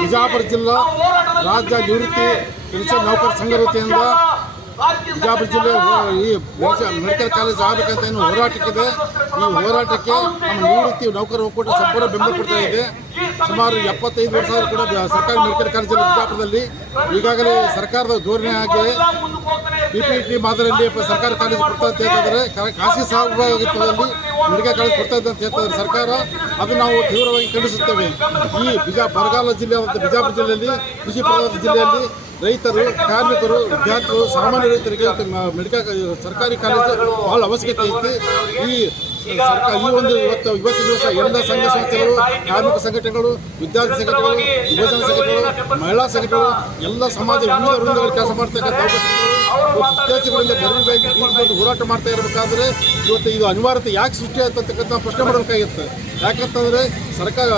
ಬಿಜಾಪುರ ಜಿಲ್ಲಾ ರಾಜ್ಯ ನಿವೃತ್ತಿ ಪೆನ್ಷನ್ ನೌಕರ ಸಂಘ ವತಿಯಿಂದ ಬಿಜಾಪುರ ಜಿಲ್ಲೆ ಈ ಮೆಡಿಕಲ್ ಕಾಲೇಜ್ ಆಗಬೇಕಂತ ಏನು ಹೋರಾಟಕ್ಕಿದೆ. ಈ ಹೋರಾಟಕ್ಕೆ ನಮ್ಮ ನಿವೃತ್ತಿ ನೌಕರ ಒಕ್ಕೂಟ ಸಂಪೂರ್ಣ ಬೆಂಬಲ ಕೊಡ್ತಾ ಇದೆ. ಸುಮಾರು 75 ವರ್ಷ ಕೂಡ ಸರ್ಕಾರಿ ಮೆಡಿಕಲ್ ಕಾಲೇಜಲ್ಲಿ ಬಿಜಾಪುರದಲ್ಲಿ ಈಗಾಗಲೇ ಸರ್ಕಾರದ ಧೋರಣೆ ಆಗಿ PPT ಮಾದರಿಯಲ್ಲಿ ಸರ್ಕಾರಿ ಕಾಲೇಜು ಕೊಡ್ತಾ ಅಂತ ಹೇಳ್ತಿದ್ದಾರೆ. ಖಾಸಗಿ ಸಹಭಾಗಿತ್ವದಲ್ಲಿ ಮೆಡಿಕಲ್ ಕಾಲೇಜ್ ಕೊಡ್ತಾ ಇದೆ ಅಂತ ಹೇಳ್ತಾರೆ ಸರ್ಕಾರ. ಅದು ನಾವು ತೀವ್ರವಾಗಿ ಖಂಡಿಸುತ್ತೇವೆ. ಈ ಬರಗಾಲ ಜಿಲ್ಲೆ ಬಿಜಾಪುರ ಜಿಲ್ಲೆಯಲ್ಲಿ, ಕೃಷಿ ಪ್ರಧಾನ ಜಿಲ್ಲೆಯಲ್ಲಿ ರೈತರು, ಕಾರ್ಮಿಕರು, ವಿದ್ಯಾರ್ಥಿಗಳು, ಸಾಮಾನ್ಯ ರೈತರಿಗೆ ಮೆಡಿಕಲ್ ಸರ್ಕಾರಿ ಕಾಲೇಜು ಭಾಳ ಅವಶ್ಯಕತೆ ಐತಿ. ಇವತ್ತಿನ ದಿವಸ ಎಲ್ಲ ಸಂಘ ಸಂಸ್ಥೆಗಳು, ಕಾರ್ಮಿಕ ಸಂಘಟನೆಗಳು, ವಿದ್ಯಾರ್ಥಿ ಸಂಘಟನೆಗಳು, ಯುವಜನ ಸಂಘಟನೆಗಳು, ಮಹಿಳಾ ಸಂಘಟನೆಗಳು, ಎಲ್ಲ ಸಮಾಜ ವಿವಿಧ ವೃಂದಗಳು ಕೆಲಸ ಮಾಡ್ತಕ್ಕಂಥ ವಿದ್ಯಾರ್ಥಿಗಳಿಂದ ಬೆರಳಿಗಾಗಿ ಹೋರಾಟ ಮಾಡ್ತಾ ಇರಬೇಕಾದ್ರೆ ಇವತ್ತು ಇದು ಅನಿವಾರ್ಯತೆ ಯಾಕೆ ಸೃಷ್ಟಿ ಆಯ್ತು ಅಂತಕ್ಕಂಥ ಪ್ರಶ್ನೆ ಮಾಡಬೇಕಾಗಿತ್ತು. ಯಾಕಂತಂದರೆ ಸರ್ಕಾರ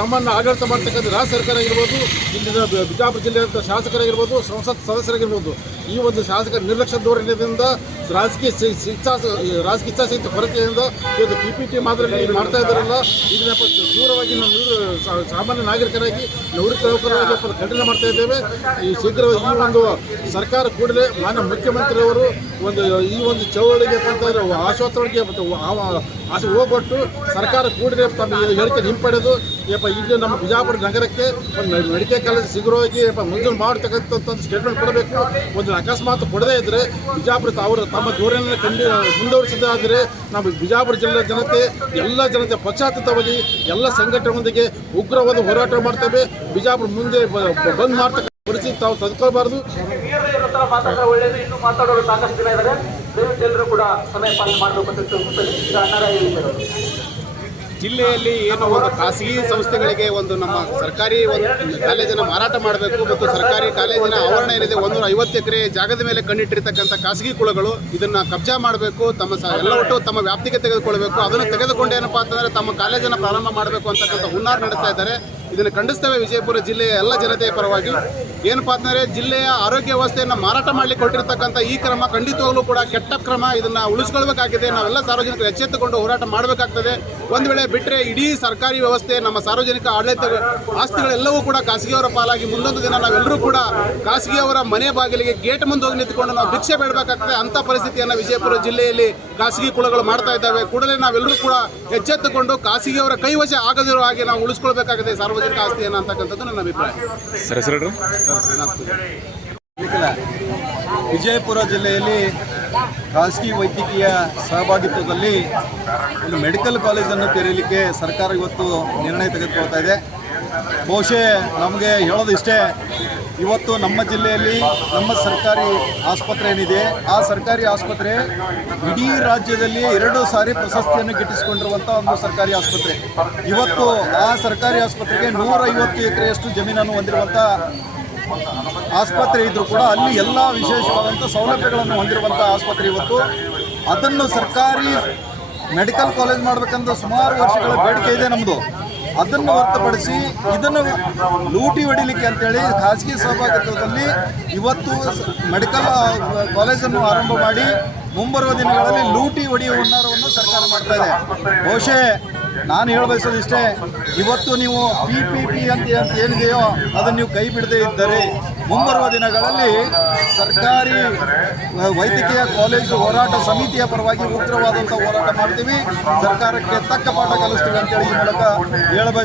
ನಮ್ಮನ್ನು ಆಡಳಿತ ಮಾಡ್ತಕ್ಕಂಥ ರಾಜ್ಯ ಸರ್ಕಾರ ಆಗಿರ್ಬೋದು, ಇಲ್ಲಿನ ಬಿಜಾಪುರ ಜಿಲ್ಲೆಯ ಶಾಸಕರಾಗಿರ್ಬೋದು, ಸಂಸತ್ ಸದಸ್ಯರಾಗಿರ್ಬೋದು, ಈ ಒಂದು ಶಾಸಕರ ನಿರ್ಲಕ್ಷ್ಯ ಧೋರಣೆಯಿಂದ ರಾಜಕೀಯ ಇಚ್ಛಾಶಕ್ತಿ ಕೊರತೆಯಿಂದ ಇವತ್ತು PPT ಮಾದರಿಯಲ್ಲಿ ಮಾಡ್ತಾ ಇದ್ದಾರಲ್ಲ, ಇದನ್ನ ತೀವ್ರವಾಗಿ ನಾವು ಸಾಮಾನ್ಯ ನಾಗರಿಕರಾಗಿ ನಿವೃತ್ತ ನೌಕರರಾಗಿ ಖಂಡನೆ ಮಾಡ್ತಾ ಇದ್ದೇವೆ. ಈ ಶೀಘ್ರ ಈ ಒಂದು ಸರ್ಕಾರ ಕೂಡಲೇ ಮಾನ್ಯ ಮುಖ್ಯಮಂತ್ರಿಯವರು ಈ ಒಂದು ಚಳವಳಿಗೆ ಅಂತಂದರೆ ಆಶ್ವಾಸನೆಗೆ ಹೋಗ್ಬಿಟ್ಟು ಸರ್ಕಾರ ಕೂಡಲೇ ತಮ್ಮ ಹೇಳಿಕೆ ಹಿಂಪಡೆದು ಇಲ್ಲಿ ನಮ್ಮ ಬಿಜಾಪುರ ನಗರಕ್ಕೆ ಒಂದು ಮೆಡಿಕಲ್ ಕಾಲೇಜ್ ಶೀಘ್ರವಾಗಿ ಮಂಜೂರು ಮಾಡತಕ್ಕಂಥ ಸ್ಟೇಟ್ಮೆಂಟ್ ಕೊಡಬೇಕು. ಒಂದು ಅಕಸ್ಮಾತ್ ಕೊಡದೇ ಇದ್ದರೆ ಬಿಜಾಪುರ ಅವರು ತಮ್ಮ ಧೋರಣೆಯನ್ನು ಮುಂದುವರಿಸಿದಾದರೆ ನಮ್ಮ ಬಿಜಾಪುರ ಜಿಲ್ಲೆಯ ಜನತೆ, ಎಲ್ಲ ಜನತೆ ಪಕ್ಷಾತೀತವಾಗಿ ಎಲ್ಲ ಸಂಘಟನೆಯೊಂದಿಗೆ ಉಗ್ರವಾದ ಹೋರಾಟ ಮಾಡ್ತೇವೆ. ಬಿಜಾಪುರ ಮುಂದೆ ಬಂದ್ ಮಾಡ್ತಕ್ಕಂಥ ಪರಿಸ್ಥಿತಿ ತಾವು ತಂದುಕೊಳ್ಬಾರ್ದು. ಒಳ್ಳೆಯದು. ಇನ್ನೂ ಮಾತಾಡೋರು ಸಾಕಷ್ಟು ಜನ ಇದ್ದಾರೆ. ದಯವಿಟ್ಟು ಎಲ್ಲರೂ ಕೂಡ ಸಮಯ ಪಾಲನೆ ಮಾಡಬೇಕು ಅಂತ ಜಿಲ್ಲೆಯಲ್ಲಿ ಏನು ಒಂದು ಖಾಸಗಿ ಸಂಸ್ಥೆಗಳಿಗೆ ಒಂದು ನಮ್ಮ ಸರ್ಕಾರಿ ಒಂದು ಕಾಲೇಜನ್ನು ಮಾರಾಟ ಮಾಡಬೇಕು ಮತ್ತು ಸರ್ಕಾರಿ ಕಾಲೇಜಿನ ಆವರಣ ಏನಿದೆ 150 ಎಕರೆ ಜಾಗದ ಮೇಲೆ ಕಣ್ಣಿಟ್ಟಿರ್ತಕ್ಕಂಥ ಖಾಸಗಿ ಕುಳಗಳು ಇದನ್ನು ಕಬ್ಜಾ ಮಾಡಬೇಕು, ಎಲ್ಲ ಒಟ್ಟು ತಮ್ಮ ವ್ಯಾಪ್ತಿಗೆ ತೆಗೆದುಕೊಳ್ಬೇಕು. ಅದನ್ನು ತೆಗೆದುಕೊಂಡು ಏನಪ್ಪ ಅಂತಂದರೆ ತಮ್ಮ ಕಾಲೇಜನ್ನು ಪ್ರಾರಂಭ ಮಾಡಬೇಕು ಅಂತಕ್ಕಂಥ ಹುನ್ನಾರ ನಡೆಸ್ತಾ ಇದ್ದಾರೆ. ಇದನ್ನು ಖಂಡಿಸ್ತೇವೆ ವಿಜಯಪುರ ಜಿಲ್ಲೆಯ ಎಲ್ಲ ಜನತೆಯ ಪರವಾಗಿ. ಏನಪ್ಪ ಅಂತಂದರೆ ಜಿಲ್ಲೆಯ ಆರೋಗ್ಯ ವ್ಯವಸ್ಥೆಯನ್ನು ಮಾರಾಟ ಮಾಡಲಿಕ್ಕೆ ಕೊಟ್ಟಿರ್ತಕ್ಕಂಥ ಈ ಕ್ರಮ ಖಂಡಿತವಾಗಲೂ ಕೂಡ ಕೆಟ್ಟ ಕ್ರಮ. ಇದನ್ನು ಉಳಿಸ್ಕೊಳ್ಬೇಕಾಗಿದೆ. ನಾವೆಲ್ಲ ಸಾರ್ವಜನಿಕರು ಎಚ್ಚೆತ್ತುಕೊಂಡು ಹೋರಾಟ ಮಾಡಬೇಕಾಗ್ತದೆ. ಒಂದು ವೇಳೆ ಬಿಟ್ಟರೆ ಇಡೀ ಸರ್ಕಾರಿ ವ್ಯವಸ್ಥೆ, ನಮ್ಮ ಸಾರ್ವಜನಿಕ ಆಡಳಿತ ಆಸ್ತಿಗಳೆಲ್ಲವೂ ಕೂಡ ಖಾಸಗಿಯವರ ಪಾಲಾಗಿ ಮುಂದೊಂದು ದಿನ ನಾವೆಲ್ಲರೂ ಕೂಡ ಖಾಸಗಿಯವರ ಮನೆ ಬಾಗಿಲಿಗೆ ಗೇಟ್ ಮುಂದೆ ಹೋಗಿ ನಿಂತುಕೊಂಡು ನಾವು ಭಿಕ್ಷೆ ಬೇಡಬೇಕಾಗ್ತದೆ. ಅಂಥ ಪರಿಸ್ಥಿತಿಯನ್ನು ವಿಜಯಪುರ ಜಿಲ್ಲೆಯಲ್ಲಿ ಖಾಸಗಿ ಕುಳಗಳು ಮಾಡ್ತಾ ಇದ್ದಾವೆ. ಕೂಡಲೇ ನಾವೆಲ್ಲರೂ ಕೂಡ ಎಚ್ಚೆತ್ತುಕೊಂಡು ಖಾಸಗಿಯವರ ಕೈವಶ ಆಗದಿರೋ ಹಾಗೆ ನಾವು ಉಳಿಸ್ಕೊಳ್ಬೇಕಾಗಿದೆ ಸಾರ್ವಜನಿಕ ಆಸ್ತಿಯನ್ನು ಅಂತಕ್ಕಂಥದ್ದು ನನ್ನ ಅಭಿಪ್ರಾಯ. ವಿಜಯಪುರ ಜಿಲ್ಲೆಯಲ್ಲಿ ಖಾಸಗಿ ವೈದ್ಯಕೀಯ ಸಹಭಾಗಿತ್ವದಲ್ಲಿ ಒಂದು ಮೆಡಿಕಲ್ ಕಾಲೇಜನ್ನು ತೆರೆಯಲಿಕ್ಕೆ ಸರ್ಕಾರ ಇವತ್ತು ನಿರ್ಣಯ ತೆಗೆದುಕೊಳ್ತಾ ಇದೆ. ಬಹುಶಃ ನಮಗೆ ಹೇಳೋದಿಷ್ಟೇ, ಇವತ್ತು ನಮ್ಮ ಜಿಲ್ಲೆಯಲ್ಲಿ ನಮ್ಮ ಸರ್ಕಾರಿ ಆಸ್ಪತ್ರೆ ಏನಿದೆ, ಆ ಸರ್ಕಾರಿ ಆಸ್ಪತ್ರೆ ಇಡೀ ರಾಜ್ಯದಲ್ಲಿ 2 ಸಾರಿ ಪ್ರಶಸ್ತಿಯನ್ನು ಗಿಟ್ಟಿಸಿಕೊಂಡಿರುವಂಥ ಒಂದು ಸರ್ಕಾರಿ ಆಸ್ಪತ್ರೆ. ಇವತ್ತು ಆ ಸರ್ಕಾರಿ ಆಸ್ಪತ್ರೆಗೆ 150 ಎಕರೆಯಷ್ಟು ಜಮೀನನ್ನು ಹೊಂದಿರುವಂಥ ಆಸ್ಪತ್ರೆ ಇದ್ದರೂ ಕೂಡ ಅಲ್ಲಿ ಎಲ್ಲ ವಿಶೇಷವಾದಂಥ ಸೌಲಭ್ಯಗಳನ್ನು ಹೊಂದಿರುವಂಥ ಆಸ್ಪತ್ರೆ ಇವತ್ತು ಅದನ್ನು ಸರ್ಕಾರಿ ಮೆಡಿಕಲ್ ಕಾಲೇಜ್ ಮಾಡಬೇಕಂತ ಸುಮಾರು ವರ್ಷಗಳ ಬೇಡಿಕೆ ಇದೆ ನಮ್ಮದು. ಅದನ್ನು ಹೊರತುಪಡಿಸಿ ಇದನ್ನು ಲೂಟಿ ಹೊಡಿಲಿಕ್ಕೆ ಅಂತೇಳಿ ಖಾಸಗಿ ಸಹಭಾಗಿತ್ವದಲ್ಲಿ ಇವತ್ತು ಮೆಡಿಕಲ್ ಕಾಲೇಜನ್ನು ಆರಂಭ ಮಾಡಿ ಮುಂಬರುವ ದಿನಗಳಲ್ಲಿ ಲೂಟಿ ಹೊಡೆಯುವ ಹುನ್ನಾರವನ್ನು ಸರ್ಕಾರ ಮಾಡ್ತಾ ಇದೆ. ಬಹುಶಃ ನಾನು ಹೇಳಬಯಸೋದಿಷ್ಟೇ, ಇವತ್ತು ನೀವು PPP ಅಂತ ಏನಿದೆಯೋ ಅದನ್ನು ನೀವು ಕೈ ಬಿಡದೇ ಇದ್ದರೆ ಮುಂಬರುವ ದಿನಗಳಲ್ಲಿ ಸರ್ಕಾರಿ ವೈದ್ಯಕೀಯ ಕಾಲೇಜು ಹೋರಾಟ ಸಮಿತಿಯ ಪರವಾಗಿ ಉಗ್ರವಾದಂಥ ಹೋರಾಟ ಮಾಡ್ತೀವಿ, ಸರ್ಕಾರಕ್ಕೆ ತಕ್ಕ ಪಾಠ ಕಲಿಸ್ತೀವಿ ಅಂತೇಳಿ ಈ ಮೂಲಕ ಹೇಳಬಯಸ್ತೀವಿ.